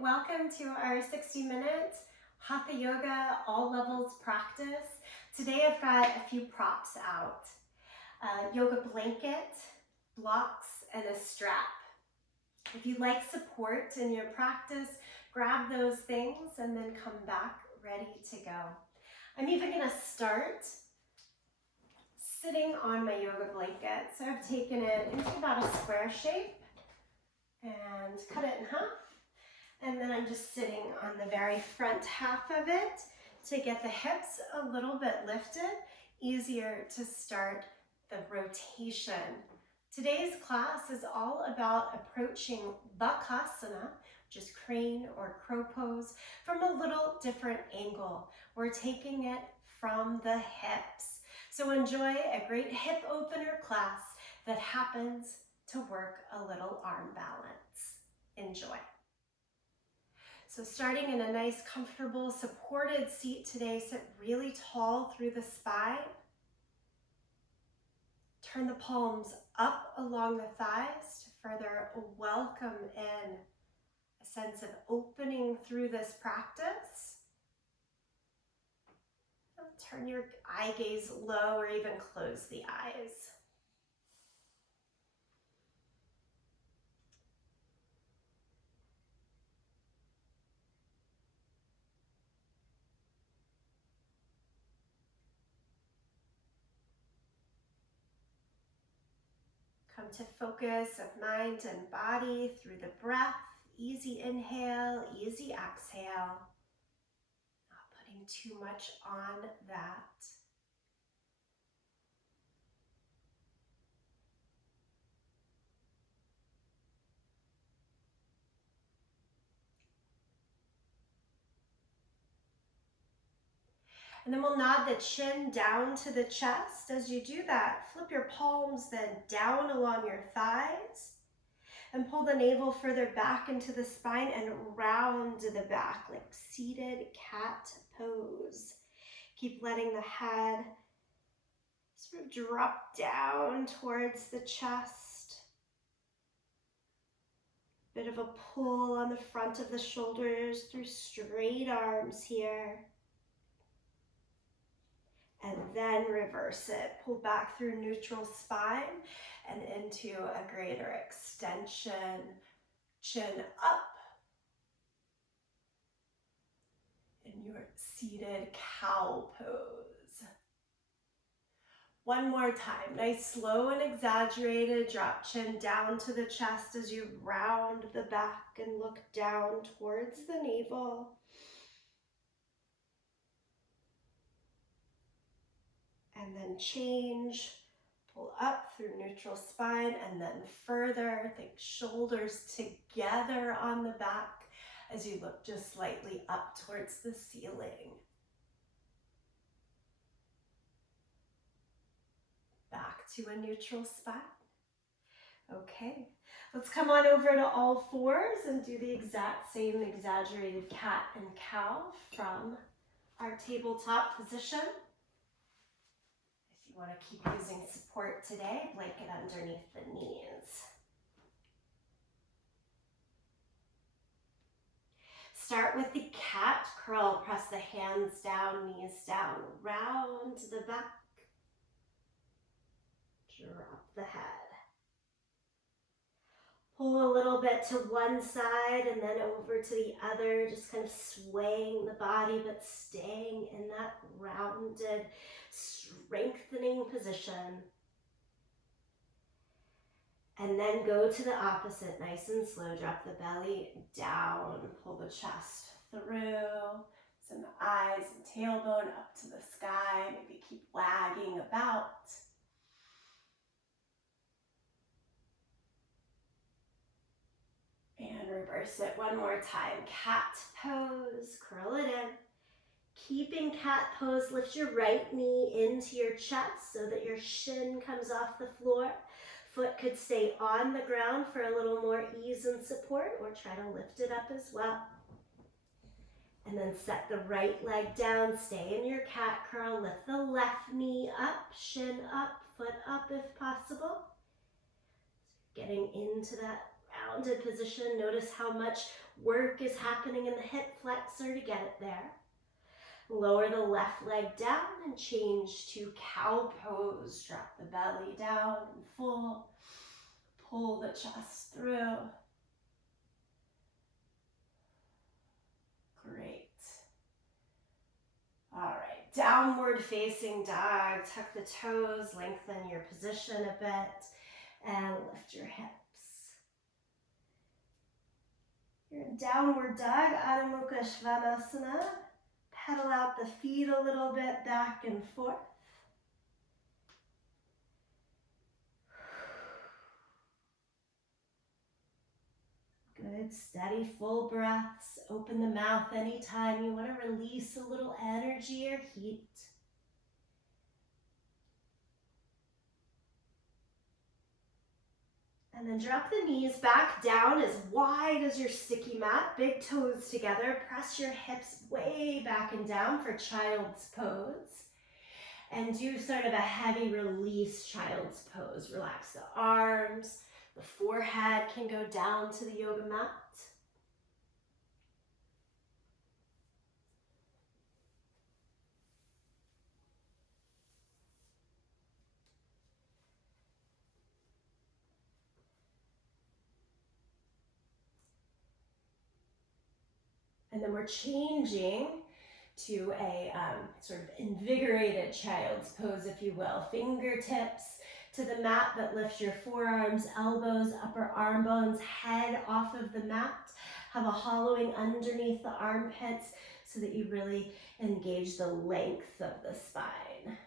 welcome to our 60-minute Hatha Yoga all levels practice. Today I've got a few props out. A yoga blanket, blocks, and a strap. If you'd like support in your practice, grab those things and then come back ready to go. I'm even going to start sitting on my yoga blanket. So I've taken it into about a square shape and cut it in half. And then I'm just sitting on the very front half of it to get the hips a little bit lifted, easier to start the rotation. Today's class is all about approaching Bakasana, which is crane or crow pose, from a little different angle. We're taking it from the hips. So enjoy a great hip opener class that happens to work a little arm balance. Enjoy. So starting in a nice, comfortable, supported seat today, sit really tall through the spine. Turn the palms up along the thighs to further welcome in a sense of opening through this practice. And turn your eye gaze low or even close the eyes. Come to focus of mind and body through the breath. Easy inhale, easy exhale. Not putting too much on that. And then we'll nod the chin down to the chest. As you do that, flip your palms then down along your thighs and pull the navel further back into the spine and round the back like seated cat pose. Keep letting the head sort of drop down towards the chest. Bit of a pull on the front of the shoulders through straight arms here. And then reverse it. Pull back through neutral spine and into a greater extension. Chin up. In your seated cow pose. One more time. Nice, slow and exaggerated. Drop chin down to the chest as you round the back and look down towards the navel. And then change, pull up through neutral spine, and then further, think shoulders together on the back as you look just slightly up towards the ceiling. Back to a neutral spine. Okay, let's come on over to all fours and do the exact same exaggerated cat and cow from our tabletop position. You want to keep using support today, blanket underneath the knees. Start with the cat curl. Press the hands down, knees down, round the back. Drop the head. Pull a little bit to one side and then over to the other, just kind of swaying the body, but staying in that rounded, strengthening position. And then go to the opposite, nice and slow. Drop the belly down, pull the chest through, some eyes and tailbone up to the sky. Maybe keep wagging about. And reverse it one more time. Cat pose, curl it in. Keeping cat pose, lift your right knee into your chest so that your shin comes off the floor. Foot could stay on the ground for a little more ease and support, or try to lift it up as well. And then set the right leg down, stay in your cat curl, lift the left knee up, shin up, foot up if possible. Getting into that rounded position. Notice how much work is happening in the hip flexor to get it there. Lower the left leg down and change to cow pose. Drop the belly down in full. Pull the chest through. Great. All right, downward facing dog. Tuck the toes, lengthen your position a bit, and lift your hips. You're in downward dog, Adho Mukha Svanasana. Pedal out the feet a little bit, back and forth. Good, steady, full breaths. Open the mouth anytime you want to release a little energy or heat. And then drop the knees back down as wide as your sticky mat. Big toes together. Press your hips way back and down for child's pose. And do sort of a heavy release child's pose. Relax the arms. The forehead can go down to the yoga mat. And then we're changing to a sort of invigorated child's pose, if you will. Fingertips to the mat, but lift your forearms, elbows, upper arm bones, head off of the mat. Have a hollowing underneath the armpits so that you really engage the length of the spine.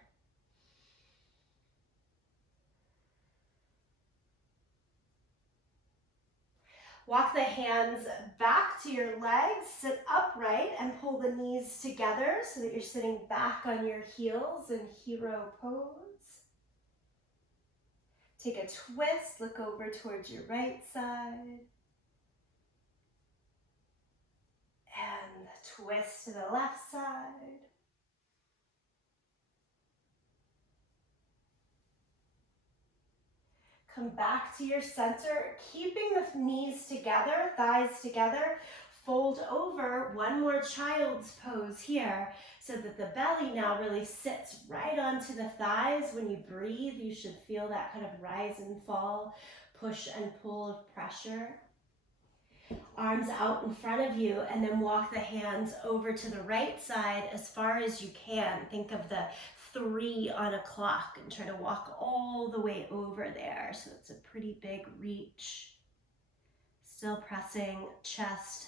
Walk the hands back to your legs, sit upright and pull the knees together so that you're sitting back on your heels in hero pose. Take a twist, look over towards your right side. And twist to the left side. Come back to your center, keeping the knees together, thighs together. Fold over, one more child's pose here, so that the belly now really sits right onto the thighs. When you breathe, you should feel that kind of rise and fall, push and pull of pressure. Arms out in front of you, and then walk the hands over to the right side as far as you can. Think of the 3 on a clock and try to walk all the way over there. So it's a pretty big reach. Still pressing chest,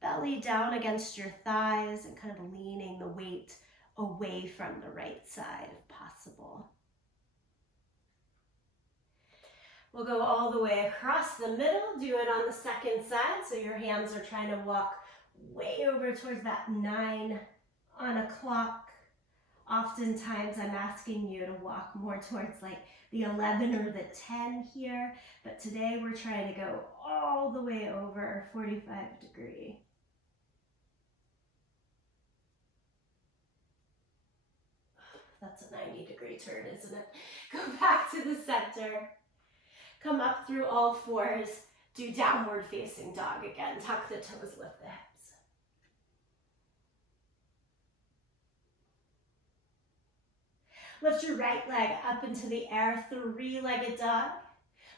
belly down against your thighs and kind of leaning the weight away from the right side if possible. We'll go all the way across the middle. Do it on the second side. So your hands are trying to walk way over towards that 9 on a clock. Oftentimes I'm asking you to walk more towards like the 11 or the 10 here, but today we're trying to go all the way over 45 degree. That's a 90-degree turn, isn't it? Go back to the center. Come up through all fours. Do downward facing dog again. Tuck the toes, lift the hips. Lift your right leg up into the air, 3-legged dog.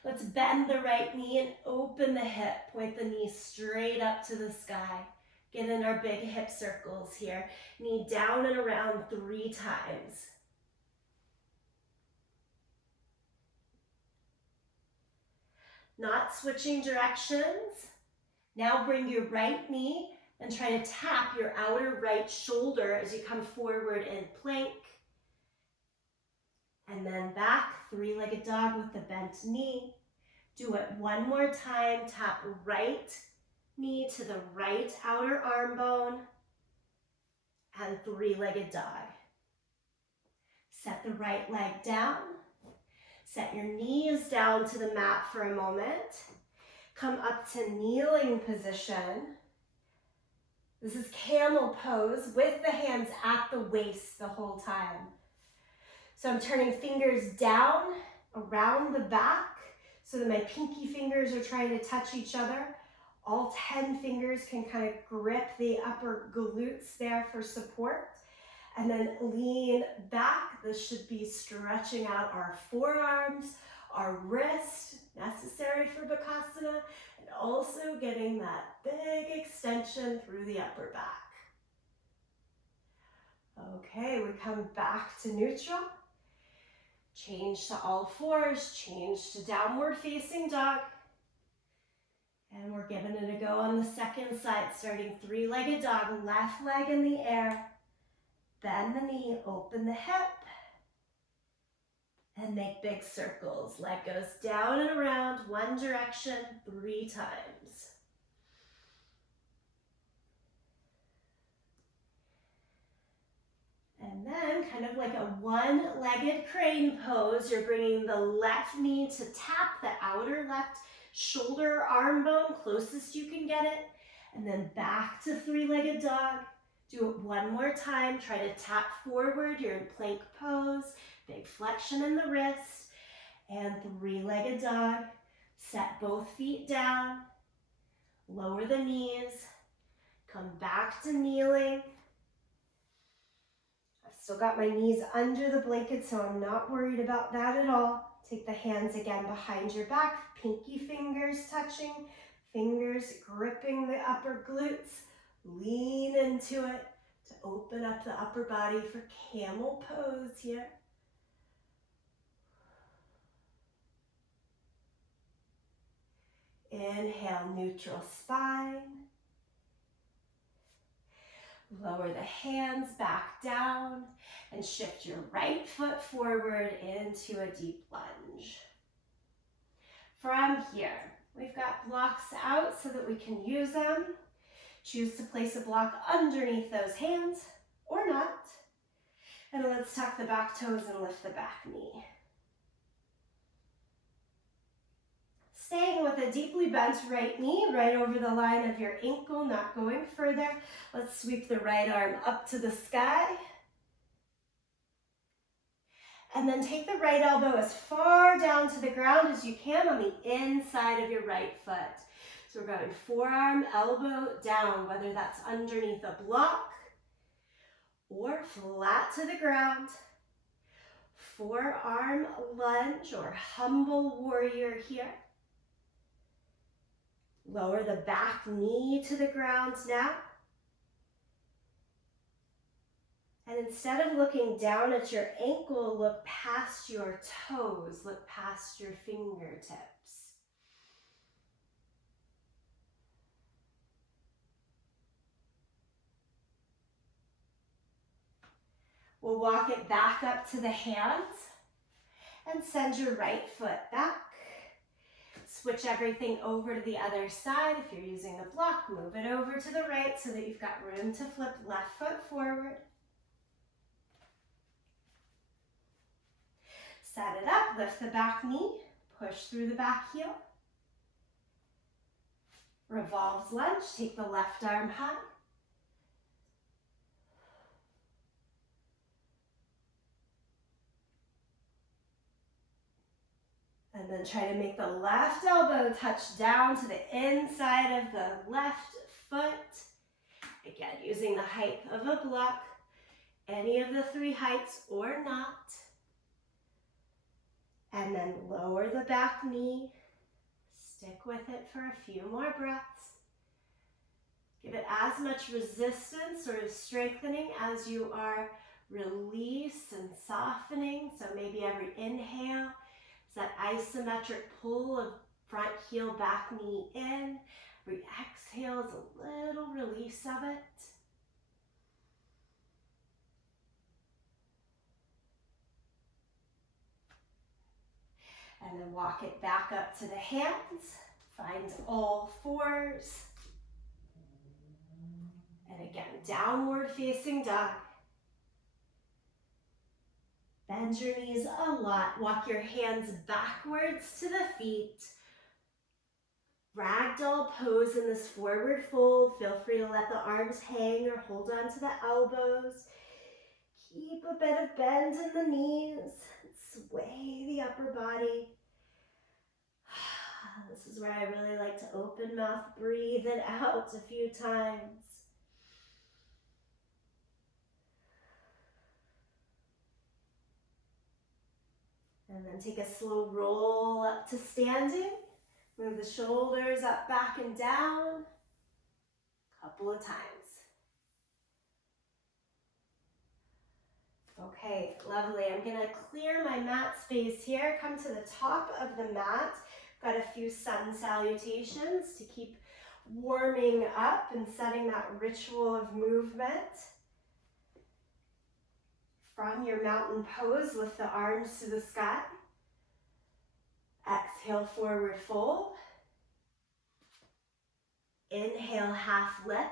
Let's bend the right knee and open the hip. Point the knee straight up to the sky. Get in our big hip circles here. Knee down and around 3 times. Not switching directions. Now bring your right knee and try to tap your outer right shoulder as you come forward in plank. And then back, 3-legged dog with the bent knee. Do it one more time. Tap right knee to the right outer arm bone. And 3-legged dog. Set the right leg down. Set your knees down to the mat for a moment. Come up to kneeling position. This is camel pose with the hands at the waist the whole time. So I'm turning fingers down around the back so that my pinky fingers are trying to touch each other, All 10 fingers can kind of grip the upper glutes there for support. And then lean back. This should be stretching out our forearms, our wrist, necessary for Bakasana, and also getting that big extension through the upper back. Okay, we come back to neutral. Change to all fours, change to downward facing dog. And we're giving it a go on the second side, starting three-legged dog, left leg in the air. Bend the knee, open the hip, and make big circles. Leg goes down and around, one direction, 3 times. And then kind of like a one-legged crane pose, you're bringing the left knee to tap the outer left shoulder arm bone, closest you can get it, and then back to three-legged dog. Do it one more time. Try to tap forward. You're in plank pose. Big flexion in the wrist. And three-legged dog. Set both feet down. Lower the knees. Come back to kneeling. I've still got my knees under the blanket, so I'm not worried about that at all. Take the hands again behind your back. Pinky fingers touching. Fingers gripping the upper glutes. Lean into it to open up the upper body for camel pose here. Inhale, neutral spine. Lower the hands back down and shift your right foot forward into a deep lunge. From here, we've got blocks out so that we can use them. Choose to place a block underneath those hands or not. And let's tuck the back toes and lift the back knee. Staying with a deeply bent right knee, right over the line of your ankle, not going further. Let's sweep the right arm up to the sky. And then take the right elbow as far down to the ground as you can on the inside of your right foot. So we're going forearm, elbow down, whether that's underneath a block or flat to the ground. Forearm lunge or humble warrior here. Lower the back knee to the ground now. And instead of looking down at your ankle, look past your toes, look past your fingertips. We'll walk it back up to the hands and send your right foot back. Switch everything over to the other side. If you're using the block, move it over to the right so that you've got room to flip left foot forward. Set it up, lift the back knee, push through the back heel. Revolves lunge, take the left arm high. And then try to make the left elbow touch down to the inside of the left foot. Again, using the height of a block, any of the 3 heights or not. And then lower the back knee. Stick with it for a few more breaths. Give it as much resistance, sort of strengthening as you are release and softening. So maybe every inhale is that isometric pull of front heel, back knee in. Every exhale is a little release of it. And then walk it back up to the hands. Find all fours. And again, downward facing dog. Bend your knees a lot. Walk your hands backwards to the feet. Ragdoll pose in this forward fold. Feel free to let the arms hang or hold on to the elbows. Keep a bit of bend in the knees. Sway the upper body. This is where I really like to open mouth, breathe it out a few times. And then take a slow roll up to standing. Move the shoulders up, back, and down. Couple of times. Okay, lovely. I'm gonna clear my mat space here. Come to the top of the mat. Got a few sun salutations to keep warming up and setting that ritual of movement. From your mountain pose with the arms to the sky. Exhale, forward fold. Inhale, half lift.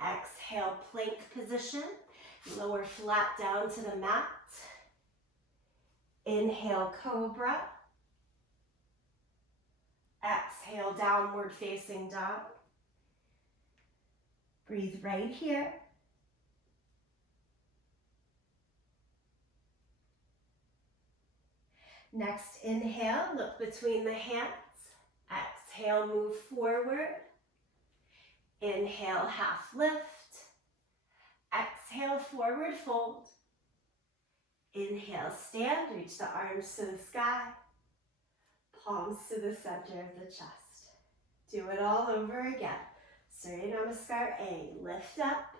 Exhale, plank position. Lower flat down to the mat. Inhale, cobra. Exhale, downward facing dog. Breathe right here. Next inhale, look between the hands. Exhale, move forward. Inhale, half lift. Exhale, forward fold. Inhale, stand, reach the arms to the sky. Palms to the center of the chest. Do it all over again. Surya Namaskar A, lift up.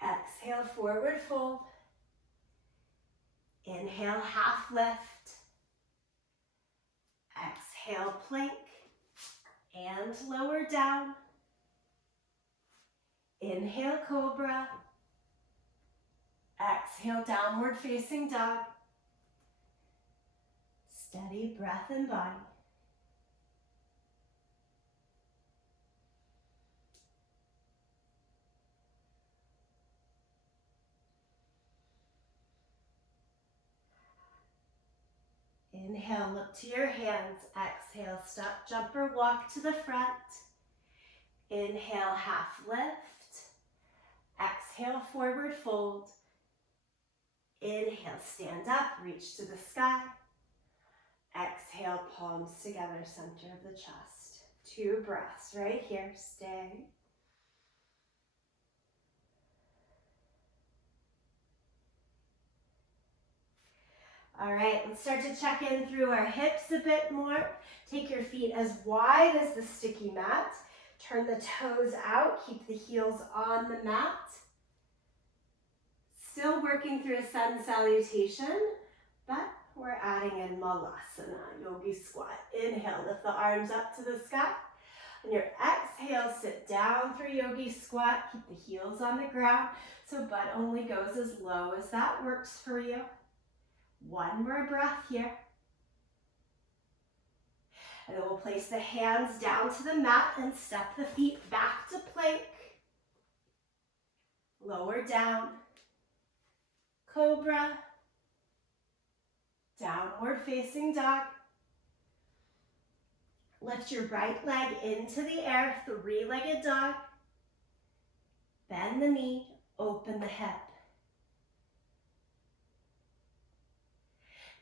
Exhale, forward fold. Inhale, half lift. Exhale, plank. And lower down. Inhale, cobra. Exhale, downward facing dog. Steady breath and body. Inhale, look to your hands. Exhale, step, jump, or walk to the front. Inhale, half lift. Exhale, forward fold. Inhale, stand up, reach to the sky. Exhale, palms together, center of the chest. 2 breaths right here, stay. All right, let's start to check in through our hips a bit more. Take your feet as wide as the sticky mat. Turn the toes out, keep the heels on the mat. Still working through a sun salutation, but we're adding in Malasana, yogi squat. Inhale, lift the arms up to the sky. On your exhale, sit down through yogi squat. Keep the heels on the ground, so butt only goes as low as that works for you. 1 more breath here. And then we'll place the hands down to the mat and step the feet back to plank. Lower down. Cobra. Downward facing dog. Lift your right leg into the air, 3-legged dog. Bend the knee, open the hip.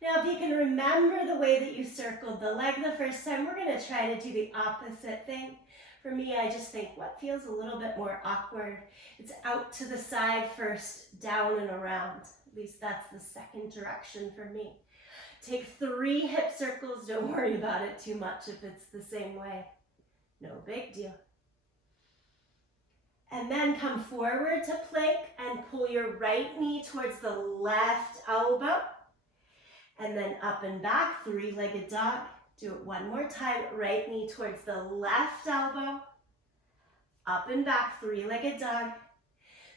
Now, if you can remember the way that you circled the leg the first time, we're going to try to do the opposite thing. For me, I just think what feels a little bit more awkward, it's out to the side first, down and around. At least that's the second direction for me. Take 3 hip circles. Don't worry about it too much if it's the same way. No big deal. And then come forward to plank and pull your right knee towards the left elbow. And then up and back, 3-legged dog. Do it 1 more time. Right knee towards the left elbow. Up and back, 3-legged dog.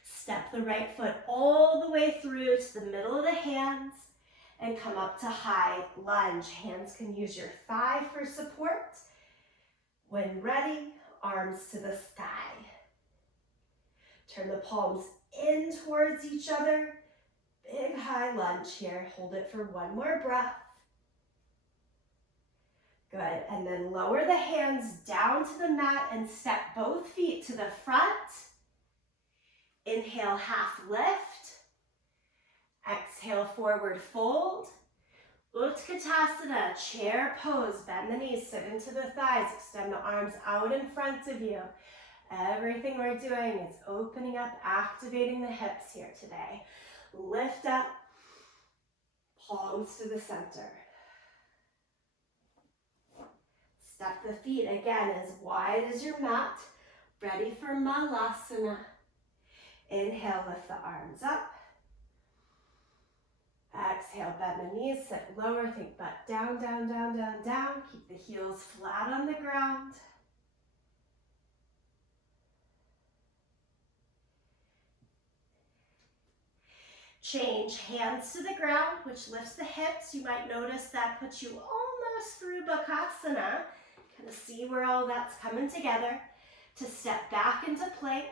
Step the right foot all the way through to the middle of the hands and come up to high lunge. Hands can use your thigh for support. When ready, arms to the sky. Turn the palms in towards each other. Big high lunge here. Hold it for 1 more breath. Good. And then lower the hands down to the mat and step both feet to the front. Inhale, half lift. Exhale, forward fold. Utkatasana, chair pose. Bend the knees, sit into the thighs, extend the arms out in front of you. Everything we're doing is opening up, activating the hips here today. Lift up, palms to the center. Step the feet again as wide as your mat. Ready for Malasana. Inhale, lift the arms up. Exhale, bend the knees, sit lower, think butt down, down, down, down, down. Keep the heels flat on the ground. Change hands to the ground, which lifts the hips. You might notice that puts you almost through Bakasana. Kind of see where all that's coming together. To step back into plank.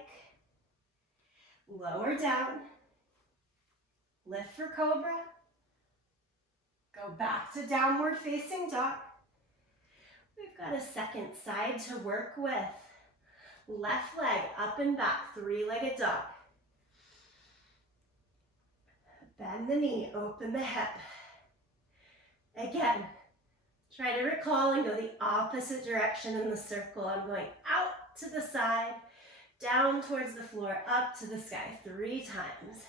Lower down. Lift for cobra. Go back to downward facing dog. We've got a second side to work with. Left leg up and back, three-legged dog. Bend the knee, open the hip. Again, try to recall and go the opposite direction in the circle. I'm going out to the side, down towards the floor, up to the sky, 3 times.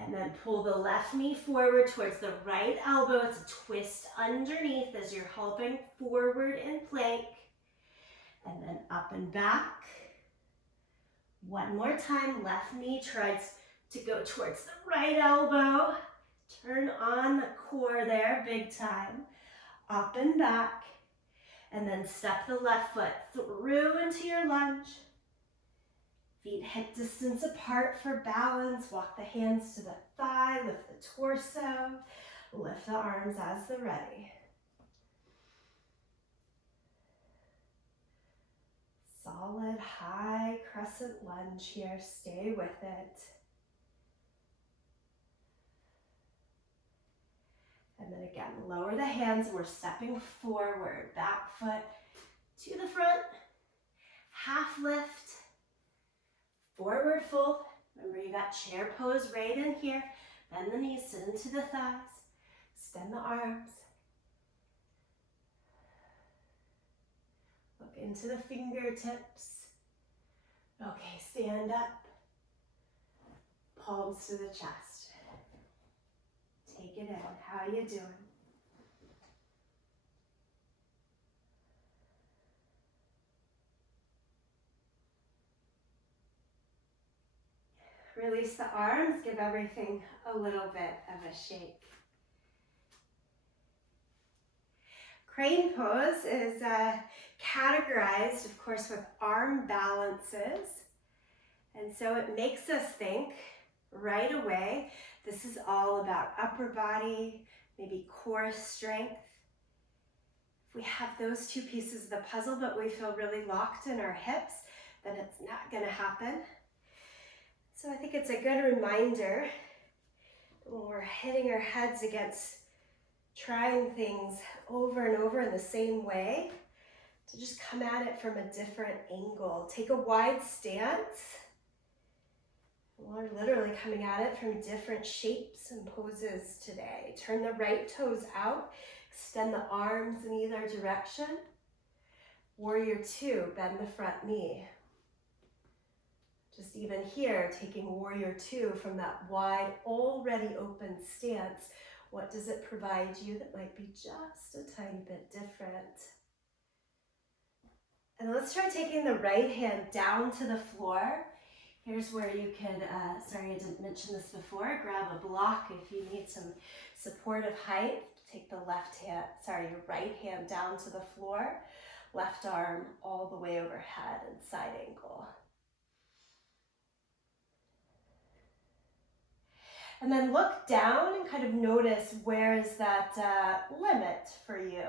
And then pull the left knee forward towards the right elbow. It's a twist underneath as you're helping forward in plank. And then up and back. One more time, left knee tries to go towards the right elbow. Turn on the core there, big time. Up and back. And then step the left foot through into your lunge. Feet hip distance apart for balance. Walk the hands to the thigh, lift the torso. Lift the arms as they're ready. Solid high crescent lunge here. Stay with it. And then again, lower the hands. We're stepping forward. Back foot to the front. Half lift. Forward fold. Remember, you got chair pose right in here. Bend the knees, sit into the thighs. Extend the arms. Look into the fingertips. Okay, stand up. Palms to the chest. Take it in. How are you doing? Release the arms, give everything a little bit of a shake. Crane pose is categorized, of course, with arm balances. And so it makes us think right away, this is all about upper body, maybe core strength. If we have those two pieces of the puzzle, but we feel really locked in our hips, then it's not going to happen. So I think it's a good reminder when we're hitting our heads against trying things over and over in the same way, to just come at it from a different angle. Take a wide stance. We're literally coming at it from different shapes and poses today. Turn the right toes out. Extend the arms in either direction. Warrior 2, bend the front knee. Just even here, taking Warrior 2 from that wide, already open stance, what does it provide you that might be just a tiny bit different? And let's try taking the right hand down to the floor. Here's where you can, sorry I didn't mention this before, grab a block if you need some supportive height. Take the your right hand down to the floor, left arm all the way overhead and side angle. And then look down and kind of notice where is that limit for you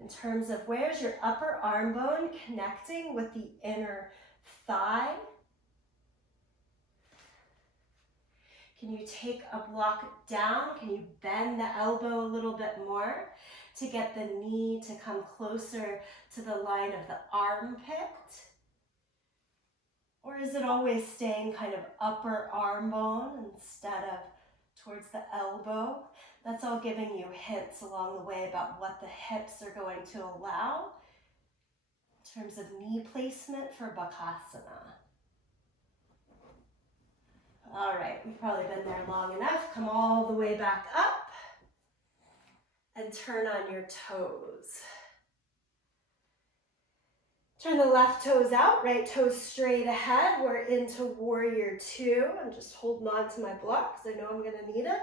in terms of where's your upper arm bone connecting with the inner thigh. Can you take a block down? Can you bend the elbow a little bit more to get the knee to come closer to the line of the armpit? Or is it always staying kind of upper arm bone instead of towards the elbow? That's all giving you hints along the way about what the hips are going to allow in terms of knee placement for Bakasana. All right, we've probably been there long enough. Come all the way back up and turn on your toes. Turn the left toes out, right toes straight ahead. We're into warrior two. I'm just holding on to my block because I know I'm going to need it.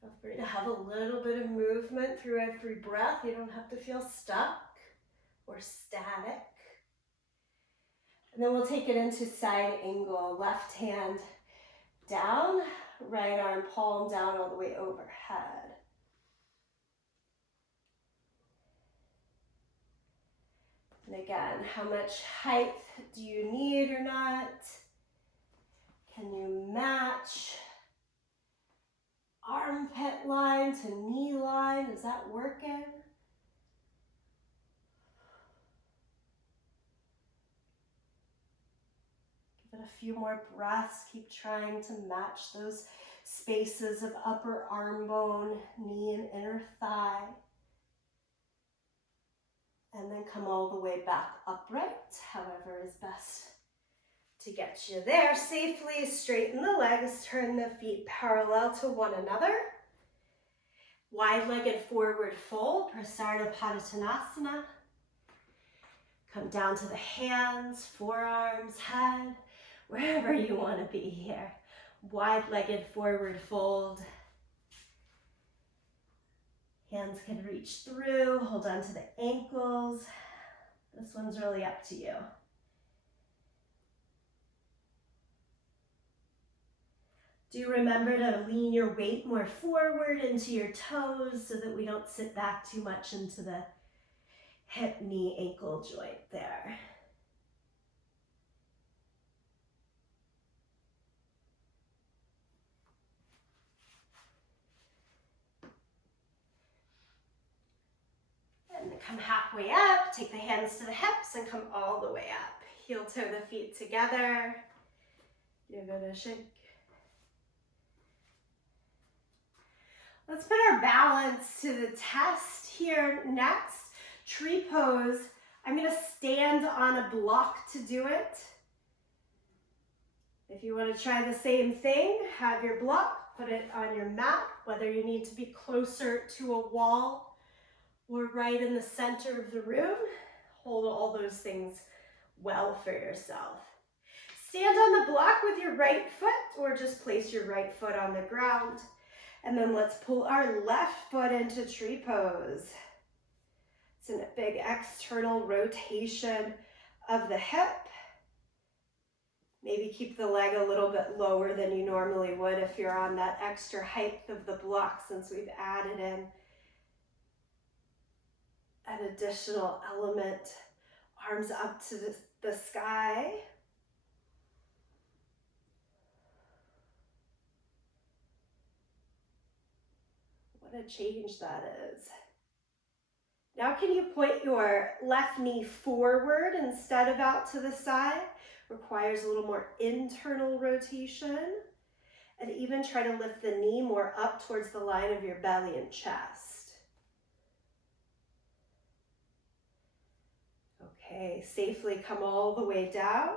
Feel free to have a little bit of movement through every breath. You don't have to feel stuck or static. And then we'll take it into side angle. Left hand down, right arm palm down all the way overhead. And again, how much height do you need or not? Can you match armpit line to knee line? Is that working? Give it a few more breaths. Keep trying to match those spaces of upper arm bone, knee and inner thigh. And then come all the way back upright, however is best to get you there safely. Straighten the legs, turn the feet parallel to one another. Wide-legged forward fold, Prasarnapadottanasana. Come down to the hands, forearms, head, wherever you want to be here. Wide-legged forward fold. Hands can reach through, hold on to the ankles. This one's really up to you. Do remember to lean your weight more forward into your toes so that we don't sit back too much into the hip, knee, ankle joint there. And then come halfway up, take the hands to the hips and come all the way up. Heel toe the feet together. Yoga to shake. Let's put our balance to the test here next. Tree pose. I'm going to stand on a block to do it. If you want to try the same thing, have your block, put it on your mat, whether you need to be closer to a wall or right in the center of the room. Hold all those things well for yourself. Stand on the block with your right foot or just place your right foot on the ground. And then let's pull our left foot into tree pose. It's a big external rotation of the hip. Maybe keep the leg a little bit lower than you normally would if you're on that extra height of the block, since we've added in an additional element. Arms up to the sky. What a change that is. Now can you point your left knee forward instead of out to the side? Requires a little more internal rotation. And even try to lift the knee more up towards the line of your belly and chest. Okay, safely come all the way down.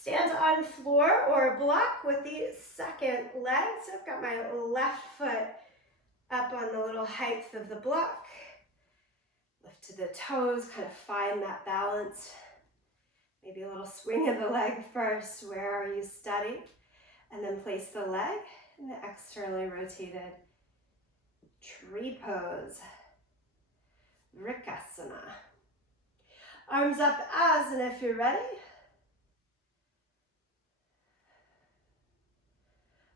Stand on floor or block with the second leg. So I've got my left foot up on the little height of the block. Lift to the toes, kind of find that balance. Maybe a little swing of the leg first. Where are you steady? And then place the leg in the externally rotated tree pose. Bakasana. Arms up as and if you're ready.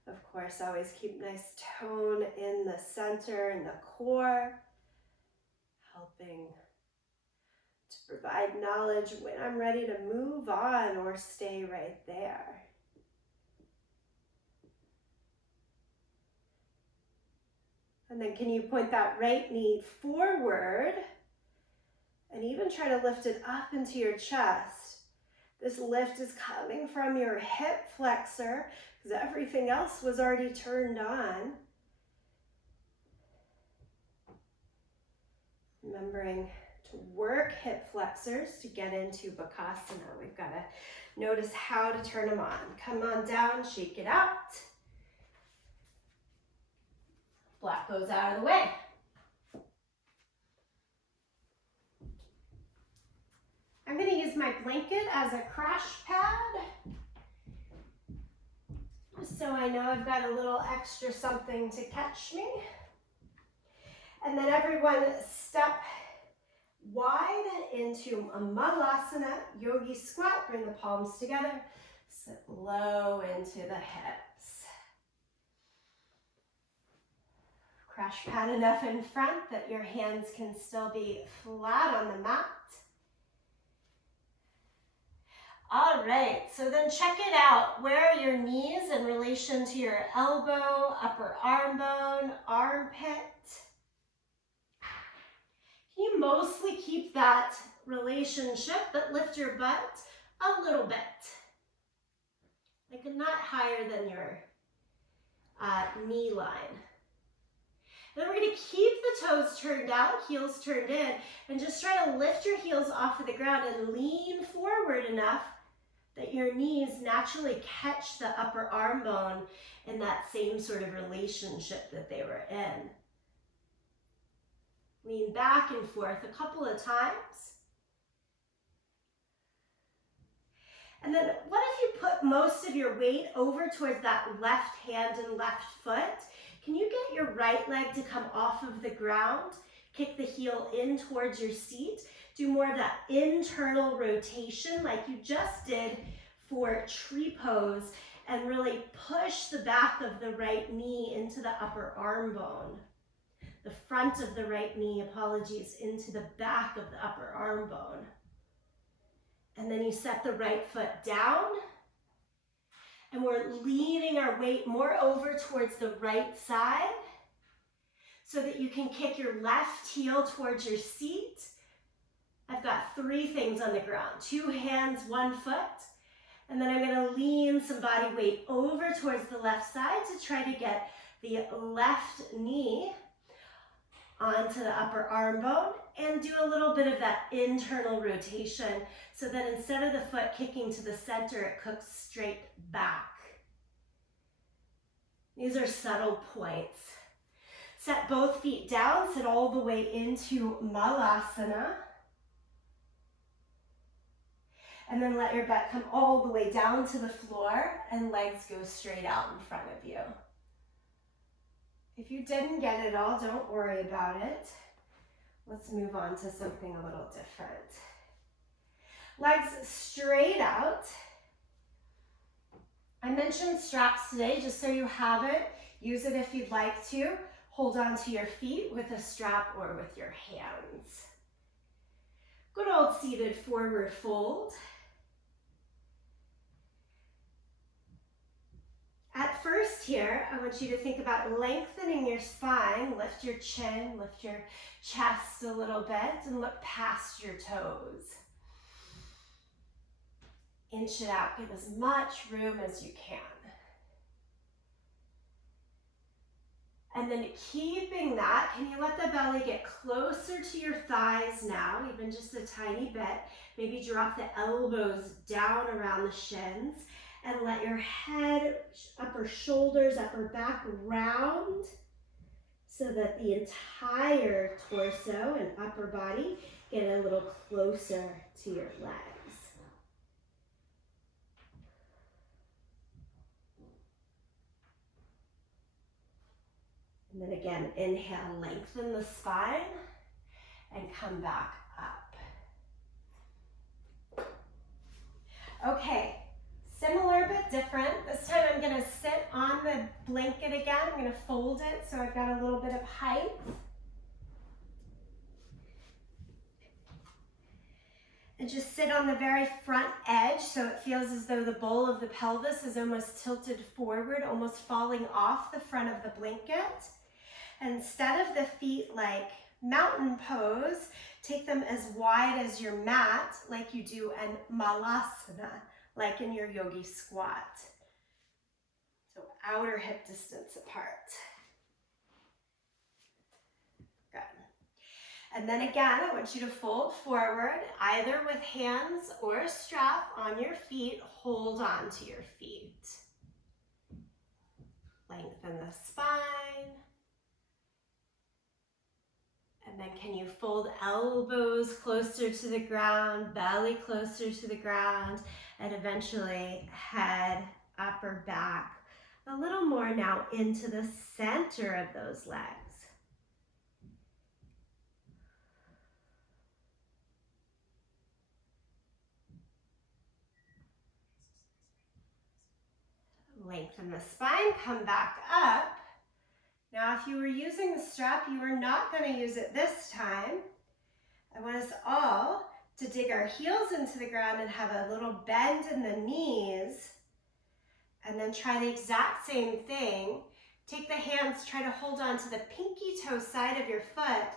Of course, always keep nice tone in the center and the core, helping to provide knowledge when I'm ready to move on or stay right there. And then can you point that right knee forward and even try to lift it up into your chest. This lift is coming from your hip flexor because everything else was already turned on. Remembering to work hip flexors to get into Bakasana. We've got to notice how to turn them on. Come on down, shake it out. Black goes out of the way. I'm going to use my blanket as a crash pad, just so I know I've got a little extra something to catch me. And then everyone step wide into a Bakasana yogi squat. Bring the palms together, sit low into the hips. Crash pad enough in front that your hands can still be flat on the mat. All right, so then check it out. Where are your knees in relation to your elbow, upper arm bone, armpit? Can you mostly keep that relationship, but lift your butt a little bit? Like not higher than your knee line. Then we're going to keep the toes turned out, heels turned in, and just try to lift your heels off of the ground and lean forward enough that your knees naturally catch the upper arm bone in that same sort of relationship that they were in. Lean back and forth a couple of times. And then what if you put most of your weight over towards that left hand and left foot? Can you get your right leg to come off of the ground? Kick the heel in towards your seat. Do more of that internal rotation like you just did for tree pose, and really push the back of the right knee into the upper arm bone. The front of the right knee, into the back of the upper arm bone. And then you set the right foot down, and we're leaning our weight more over towards the right side so that you can kick your left heel towards your seat. I've got 3 things on the ground, 2 hands, 1 foot. And then I'm going to lean some body weight over towards the left side to try to get the left knee onto the upper arm bone and do a little bit of that internal rotation so that instead of the foot kicking to the center, it cooks straight back. These are subtle points. Set both feet down, sit all the way into Bakasana. And then let your butt come all the way down to the floor and legs go straight out in front of you. If you didn't get it all, don't worry about it. Let's move on to something a little different. Legs straight out. I mentioned straps today, just so you have it. Use it if you'd like to. Hold on to your feet with a strap or with your hands. Good old seated forward fold. At first here, I want you to think about lengthening your spine. Lift your chin, lift your chest a little bit, and look past your toes. Inch it out, give as much room as you can. And then keeping that, can you let the belly get closer to your thighs now, even just a tiny bit. Maybe drop the elbows down around the shins and let your head, upper shoulders, upper back round so that the entire torso and upper body get a little closer to your legs. And then again, inhale, lengthen the spine and come back up. Okay, similar but different. This time I'm gonna sit on the blanket again. I'm gonna fold it so I've got a little bit of height. And just sit on the very front edge so it feels as though the bowl of the pelvis is almost tilted forward, almost falling off the front of the blanket. Instead of the feet like mountain pose, take them as wide as your mat, like you do in malasana, like in your yogi squat. So outer hip distance apart. Good. And then again, I want you to fold forward, either with hands or a strap on your feet. Hold on to your feet. Lengthen the spine. And then can you fold elbows closer to the ground, belly closer to the ground, and eventually head, upper back, a little more now into the center of those legs. Lengthen the spine, come back up. Now, if you were using the strap, you are not going to use it this time. I want us all to dig our heels into the ground and have a little bend in the knees. And then try the exact same thing. Take the hands, try to hold on to the pinky toe side of your foot,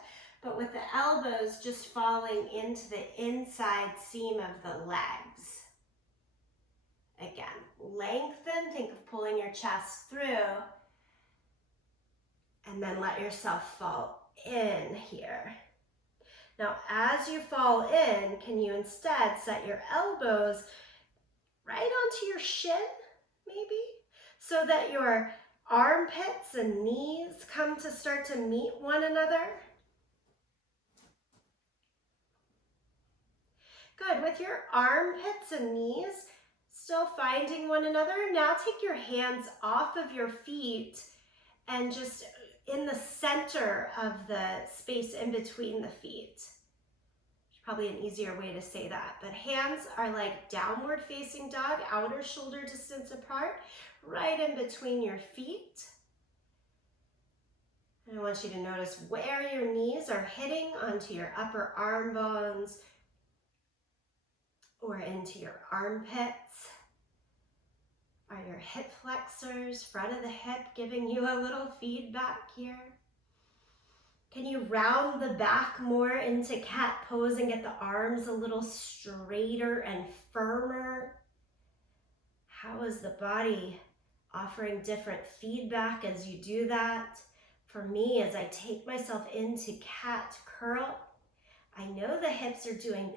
but with the elbows just falling into the inside seam of the legs. Again, lengthen, think of pulling your chest through, and then let yourself fall in here. Now, as you fall in, can you instead set your elbows right onto your shin, maybe? So that your armpits and knees come to start to meet one another. Good, with your armpits and knees still finding one another, now take your hands off of your feet and just in the center of the space in between the feet. Probably an easier way to say that, but hands are like downward facing dog, outer shoulder distance apart, right in between your feet. And I want you to notice where your knees are hitting onto your upper arm bones or into your armpits. Are your hip flexors, front of the hip, giving you a little feedback here? Can you round the back more into cat pose and get the arms a little straighter and firmer? How is the body offering different feedback as you do that? For me, as I take myself into cat curl, I know the hips are doing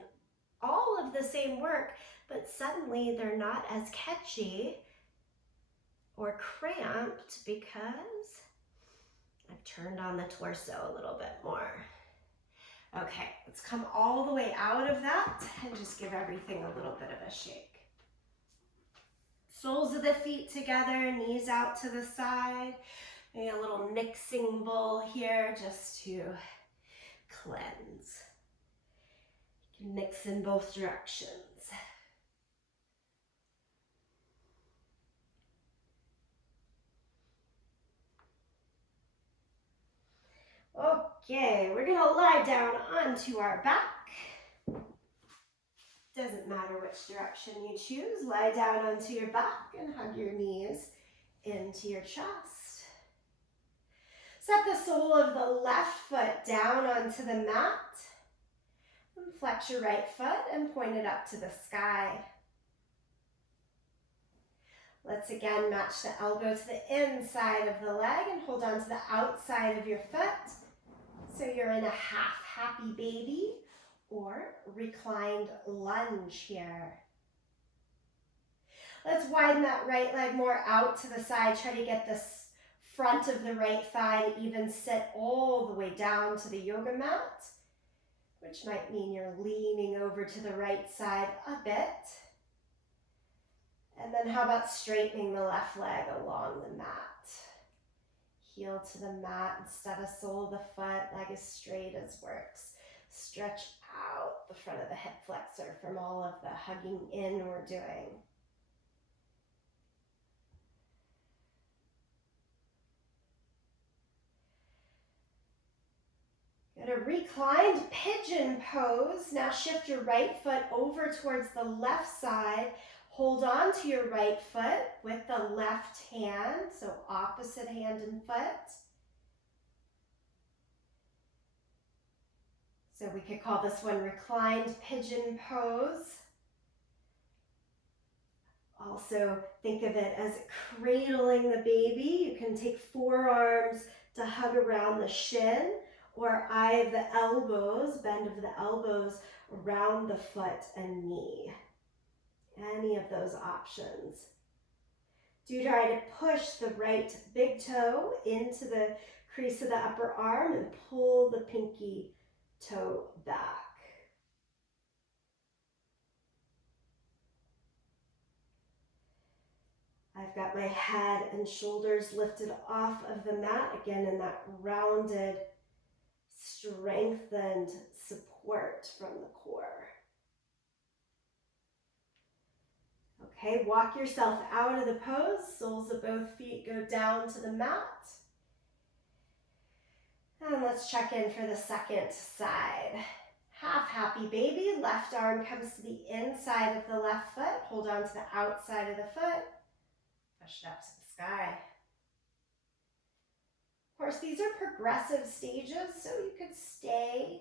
all of the same work, but suddenly they're not as catchy or cramped because I've turned on the torso a little bit more. Okay, let's come all the way out of that and just give everything a little bit of a shake. Soles of the feet together, knees out to the side. Maybe a little mixing bowl here just to cleanse. You can mix in both directions. Okay, we're gonna lie down onto our back. Doesn't matter which direction you choose. Lie down onto your back and hug your knees into your chest. Set the sole of the left foot down onto the mat. And flex your right foot and point it up to the sky. Let's again match the elbow to the inside of the leg and hold on to the outside of your foot. So you're in a half happy baby or reclined lunge here. Let's widen that right leg more out to the side. Try to get the front of the right thigh to even sit all the way down to the yoga mat, which might mean you're leaning over to the right side a bit. And then how about straightening the left leg along the mat? Heel to the mat instead of sole of the foot, leg as straight as works. Stretch out the front of the hip flexor from all of the hugging in we're doing. Good, a reclined pigeon pose. Now shift your right foot over towards the left side. Hold on to your right foot with the left hand, so opposite hand and foot. So we could call this one reclined pigeon pose. Also think of it as cradling the baby. You can take forearms to hug around the shin, or eye of the elbows, bend of the elbows around the foot and knee. Any of those options. Do try to push the right big toe into the crease of the upper arm and pull the pinky toe back. I've got my head and shoulders lifted off of the mat, again in that rounded, strengthened support from the core. Okay, walk yourself out of the pose. Soles of both feet go down to the mat. And let's check in for the second side. Half happy baby. Left arm comes to the inside of the left foot. Hold on to the outside of the foot. Push it up to the sky. Of course, these are progressive stages, so you could stay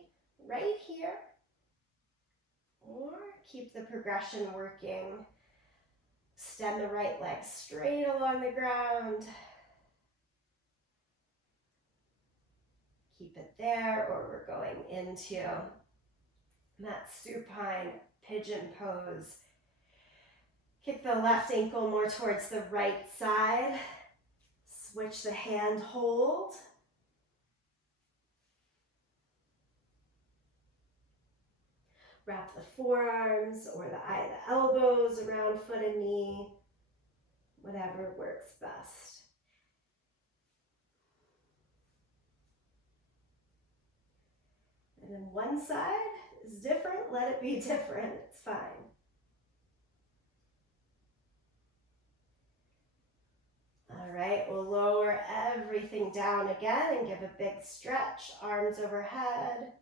right here or keep the progression working. Extend the right leg straight along the ground. Keep it there, or we're going into that supine pigeon pose. Kick the left ankle more towards the right side. Switch the hand hold. Wrap the forearms or the eye of the elbows around foot and knee, whatever works best. And then one side is different, let it be different, it's fine. All right, we'll lower everything down again and give a big stretch, arms overhead.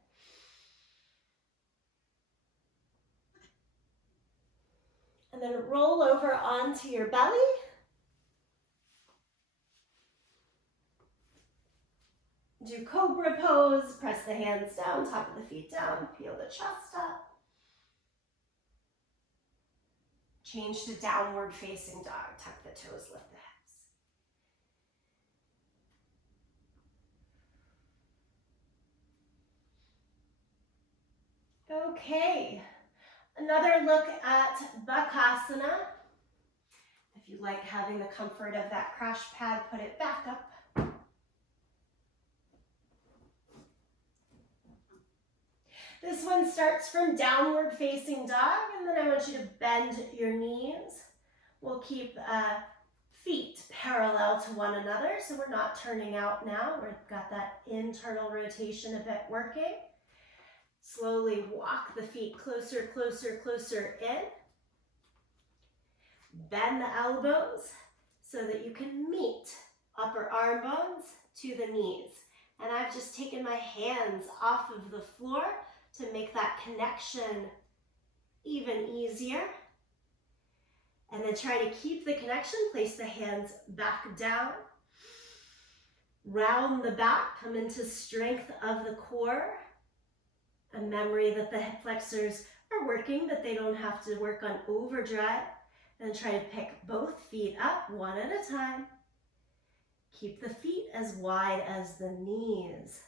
And then roll over onto your belly. Do cobra pose, press the hands down, top of the feet down, peel the chest up. Change to downward facing dog, tuck the toes, lift the hips. Okay. Another look at Bakasana. If you like having the comfort of that crash pad, put it back up. This one starts from downward facing dog, and then I want you to bend your knees. We'll keep feet parallel to one another, so we're not turning out now. We've got that internal rotation of it working. Slowly walk the feet closer, closer, closer in. Bend the elbows so that you can meet upper arm bones to the knees. And I've just taken my hands off of the floor to make that connection even easier. And then try to keep the connection, place the hands back down. Round the back, come into strength of the core. A memory that the hip flexors are working, but they don't have to work on overdrive. And try to pick both feet up one at a time. Keep the feet as wide as the knees.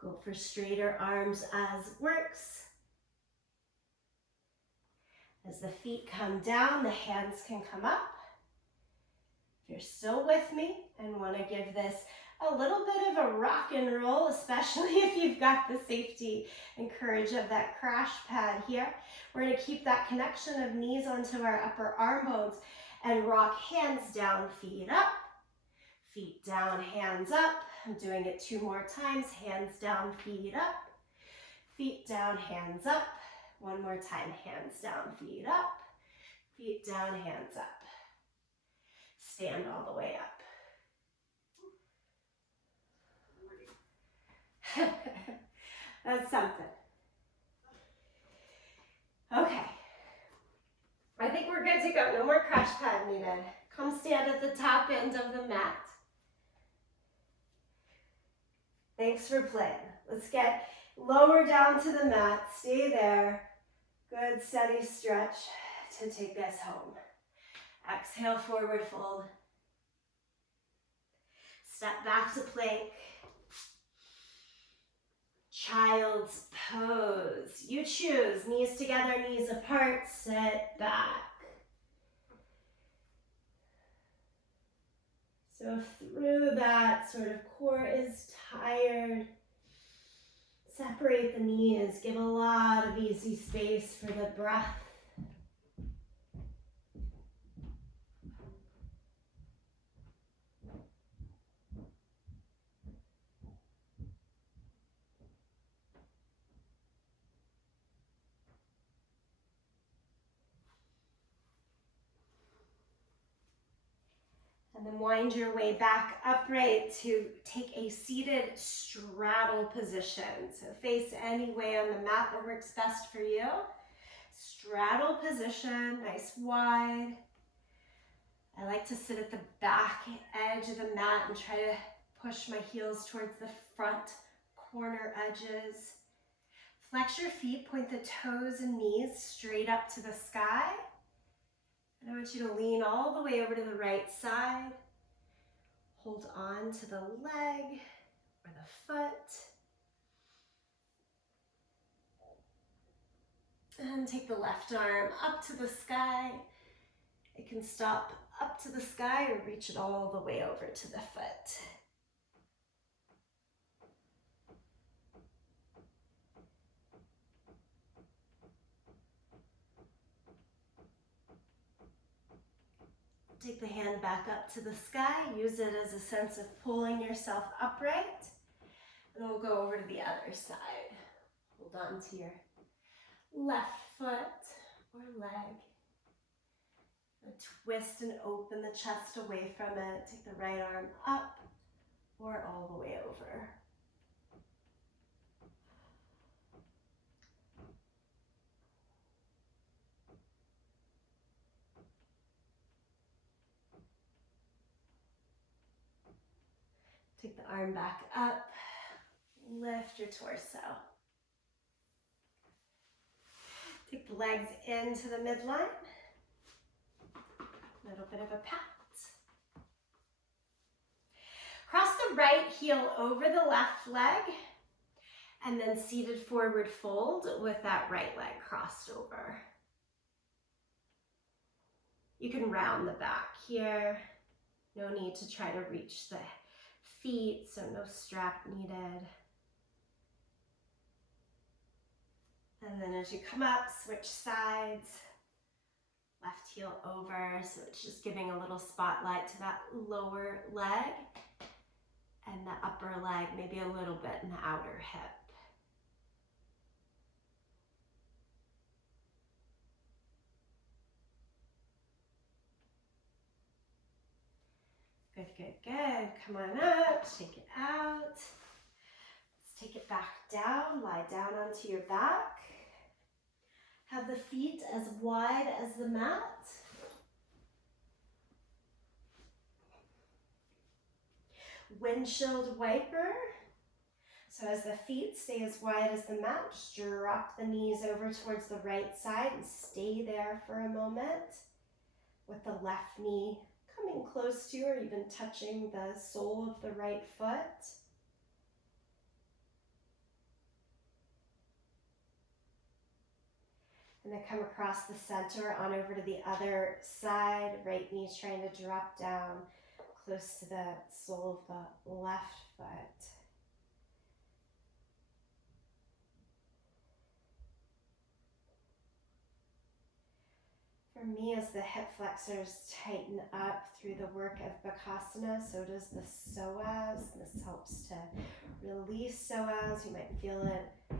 Go for straighter arms as works. As the feet come down, the hands can come up. If you're still with me and want to give this a little bit of a rock and roll, especially if you've got the safety and courage of that crash pad here. We're going to keep that connection of knees onto our upper arm bones and rock hands down, feet up, feet down, hands up. I'm doing it 2 more times. Hands down, feet up, feet down, hands up. 1 more time. Hands down, feet up, feet down, hands up. Stand all the way up. That's something. Okay. I think we're good to go. No more crash pad needed. Come stand at the top end of the mat. Thanks for playing. Let's get Lower down to the mat, stay there. Good steady stretch to take us home. Exhale, forward fold. Step back to plank. Child's pose. You choose. Knees together, knees apart. Sit back. So if through that sort of core is tired, separate the knees. Give a lot of easy space for the breath. And then wind your way back upright to take a seated straddle position. So face any way on the mat that works best for you. Straddle position, nice wide. I like to sit at the back edge of the mat and try to push my heels towards the front corner edges. Flex your feet, point the toes and knees straight up to the sky. And I want you to lean all the way over to the right side. Hold on to the leg or the foot. And take the left arm up to the sky. It can stop up to the sky or reach it all the way over to the foot. Take the hand back up to the sky. Use it as a sense of pulling yourself upright. And we'll go over to the other side. Hold on to your left foot or leg. And twist and open the chest away from it. Take the right arm up or all the way over. Take the arm back up, lift your torso. Take the legs into the midline. A little bit of a pat. Cross the right heel over the left leg and then seated forward fold with that right leg crossed over. You can round the back here. No need to try to reach the feet, so no strap needed. And then as you come up, switch sides. Left heel over, so it's just giving a little spotlight to that lower leg and the upper leg, maybe a little bit in the outer hip. Good, good, good. Come on up, shake it out. Let's take it back down, lie down onto your back. Have the feet as wide as the mat. Windshield wiper. So as the feet stay as wide as the mat, just drop the knees over towards the right side and stay there for a moment with the left knee coming close to or even touching the sole of the right foot. And then come across the center on over to the other side. Right knee's trying to drop down close to the sole of the left foot. For me, as the hip flexors tighten up through the work of Bakasana, so does the psoas. This helps to release psoas. You might feel it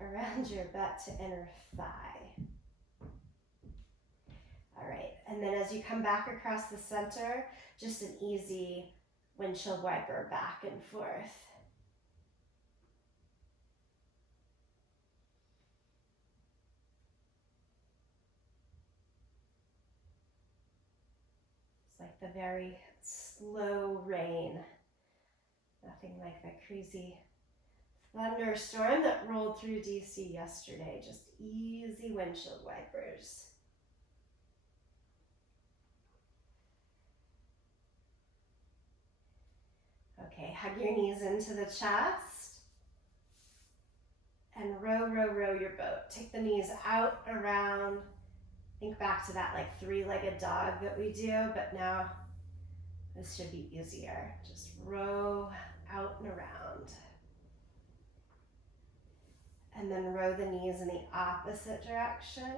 around your butt to inner thigh. All right, and then as you come back across the center, just an easy windshield wiper back and forth. It's like the very slow rain. Nothing like the crazy thunderstorm that rolled through DC yesterday. Just easy windshield wipers. Okay, hug your knees into the chest and row, row, row your boat. Take the knees out, around. Think back to that like three-legged dog that we do, but now this should be easier. Just row out and around. And then row the knees in the opposite direction.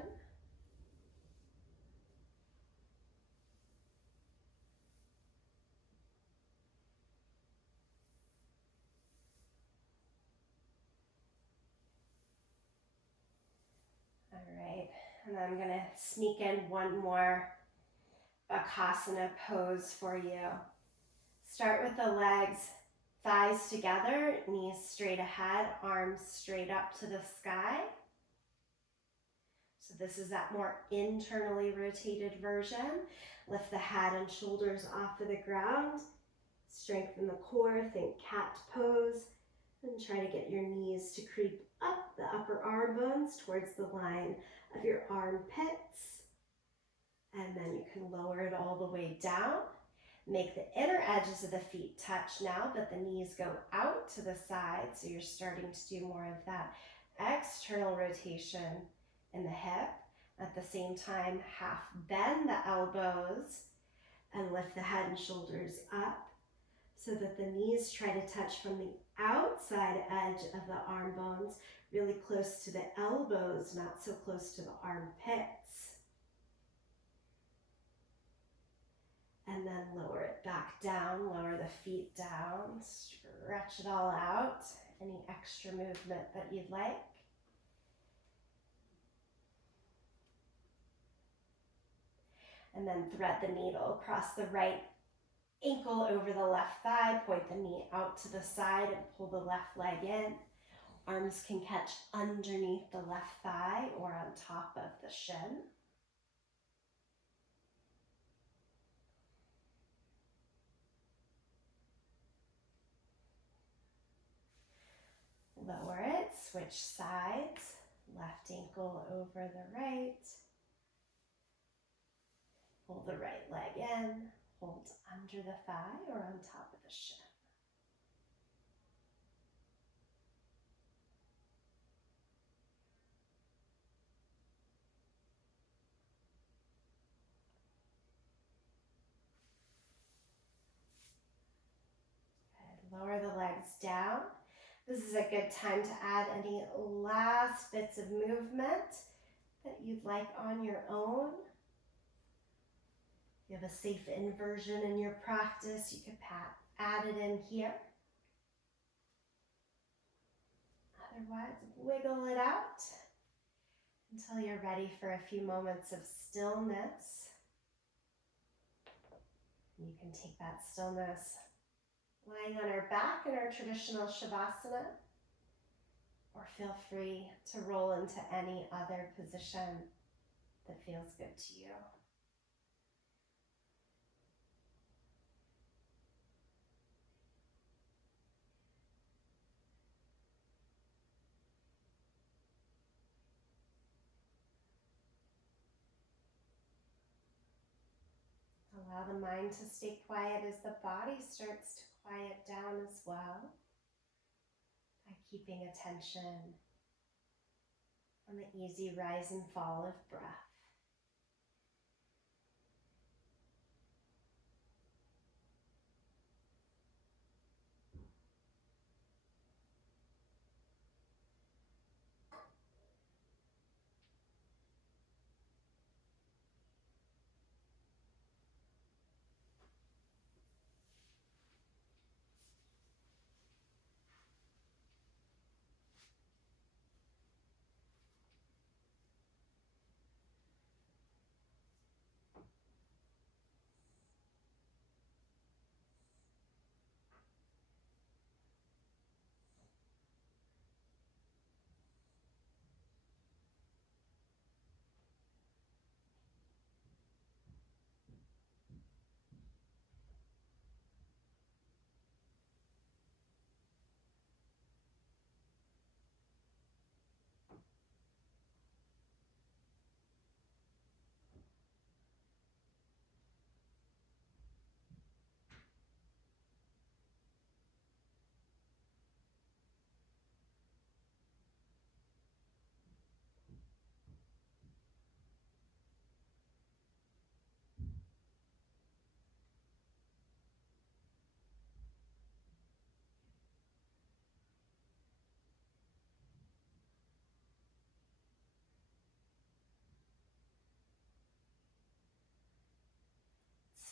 All right, and I'm gonna sneak in one more Bakasana pose for you. Start with the legs, thighs together, knees straight ahead, arms straight up to the sky. So this is that more internally rotated version. Lift the head and shoulders off of the ground. Strengthen the core, think cat pose. And try to get your knees to creep up the upper arm bones towards the line of your armpits. And then you can lower it all the way down. Make the inner edges of the feet touch now, but the knees go out to the side. So you're starting to do more of that external rotation in the hip. At the same time, half bend the elbows and lift the head and shoulders up so that the knees try to touch from the outside edge of the arm bones, really close to the elbows, not so close to the armpits. And then lower it back down, lower the feet down, stretch it all out. Any extra movement that you'd like. And then thread the needle across the right ankle over the left thigh, point the knee out to the side and pull the left leg in. Arms can catch underneath the left thigh or on top of the shin. Lower it, switch sides, left ankle over the right. Pull the right leg in, hold under the thigh or on top of the shin. Good. Lower the legs down. This is a good time to add any last bits of movement that you'd like on your own. If you have a safe inversion in your practice, you could add it in here. Otherwise, wiggle it out until you're ready for a few moments of stillness. You can take that stillness lying on our back in our traditional Shavasana, or feel free to roll into any other position that feels good to you. Allow the mind to stay quiet as the body starts to quiet down as well, by keeping attention on the easy rise and fall of breath.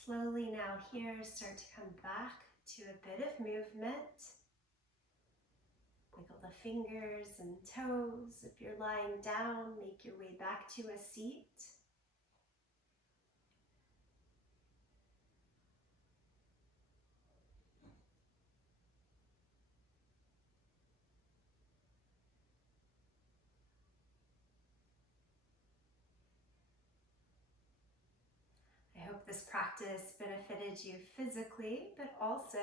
Slowly now here, start to come back to a bit of movement. Wiggle the fingers and toes. If you're lying down, make your way back to a seat. I hope this practice benefited you physically, but also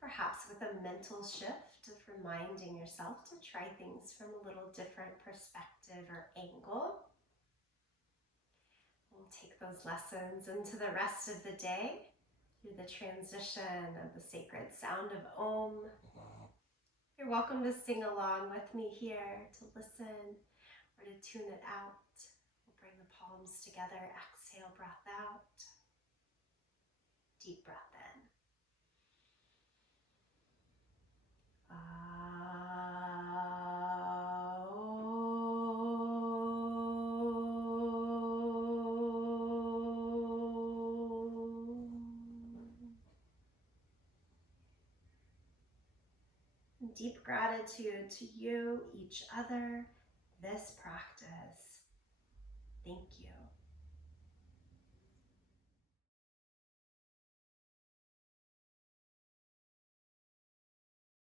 perhaps with a mental shift of reminding yourself to try things from a little different perspective or angle. We'll take those lessons into the rest of the day through the transition of the sacred sound of Om. You're welcome to sing along with me here, to listen or to tune it out. We'll bring the palms together, exhale, breath out. Deep breath in. Deep gratitude to you, each other, this practice. Thank you.